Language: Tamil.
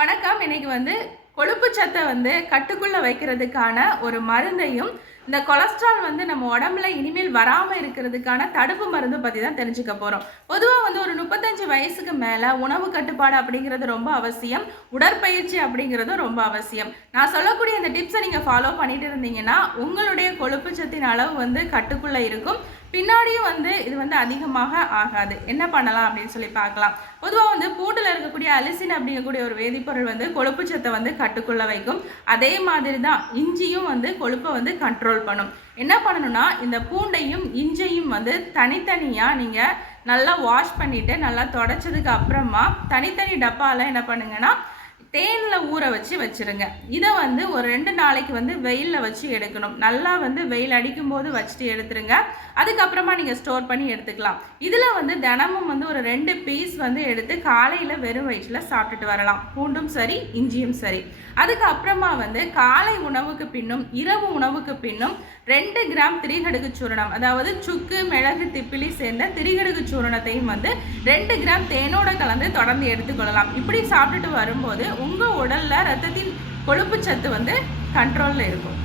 வணக்கம். இன்னைக்கு வந்து கொழுப்பு சத்தை வந்து கட்டுக்குள்ள வைக்கிறதுக்கான ஒரு மருந்தையும் இந்த கொலஸ்ட்ரால் வந்து நம்ம உடம்புல இனிமேல் வராமல் இருக்கிறதுக்கான தடுப்பு மருந்து பற்றி தான் தெரிஞ்சுக்க போகிறோம் பொதுவாக வந்து ஒரு முப்பத்தஞ்சு வயசுக்கு மேலே உணவு கட்டுப்பாடு அப்படிங்கிறது ரொம்ப அவசியம். உடற்பயிற்சி அப்படிங்கிறதும் ரொம்ப அவசியம். நான் சொல்லக்கூடிய இந்த டிப்ஸை நீங்கள் ஃபாலோ பண்ணிட்டு இருந்தீங்கன்னா உங்களுடைய கொழுப்பு சத்தின் அளவு வந்து கட்டுக்குள்ளே இருக்கும். பின்னாடியும் வந்து இது வந்து அதிகமாக ஆகாது. என்ன பண்ணலாம் அப்படின்னு சொல்லி பார்க்கலாம். பொதுவாக வந்து பூண்டில் இருக்கக்கூடிய அலிசின் அப்படிங்கக்கூடிய ஒரு வேதிப்பொருள் வந்து கொழுப்பு சத்தை வந்து கட்டுக்குள்ள வைக்கும். அதே மாதிரி தான் இஞ்சியும் வந்து கொழுப்பை வந்து கண்ட்ரோல் பண்ணும். என்ன பண்ணணும்னா இந்த பூண்டையும் இஞ்சையும் வந்து தனித்தனியாக நீங்கள் நல்லா வாஷ் பண்ணிவிட்டு நல்லா தொடச்சதுக்கு அப்புறமா தனித்தனி டப்பாவில் என்ன பண்ணுங்கன்னா தேனில் ஊற வச்சு வச்சிருங்க. இதை வந்து ஒரு ரெண்டு நாளைக்கு வந்து வெயிலில் வச்சு எடுக்கணும். நல்லா வந்து வெயில் அடிக்கும் போது வச்சுட்டு எடுத்துருங்க. அதுக்கப்புறமா நீங்கள் ஸ்டோர் பண்ணி எடுத்துக்கலாம். இதில் வந்து தினமும் வந்து ஒரு ரெண்டு பீஸ் வந்து எடுத்து காலையில் வெறும் வயிற்றில் சாப்பிட்டுட்டு வரலாம். பூண்டும் சரி இஞ்சியும் சரி. அதுக்கப்புறமா வந்து காலை உணவுக்கு பின்னும் இரவு உணவுக்கு பின்னும் ரெண்டு கிராம் திரிகடுகு சூரணம். அதாவது சுக்கு மிளகு திப்பிலி சேர்ந்த திரிகடுகு சூரணத்தையும் வந்து ரெண்டு கிராம் தேனோட கலந்து தொடர்ந்து எடுத்துக்கொள்ளலாம் இப்படி சாப்பிட்டுட்டு வரும்போது உங்கள் உடலில் ரத்தத்தின் கொழுப்பு சத்து வந்து கண்ட்ரோலில் இருக்கும்.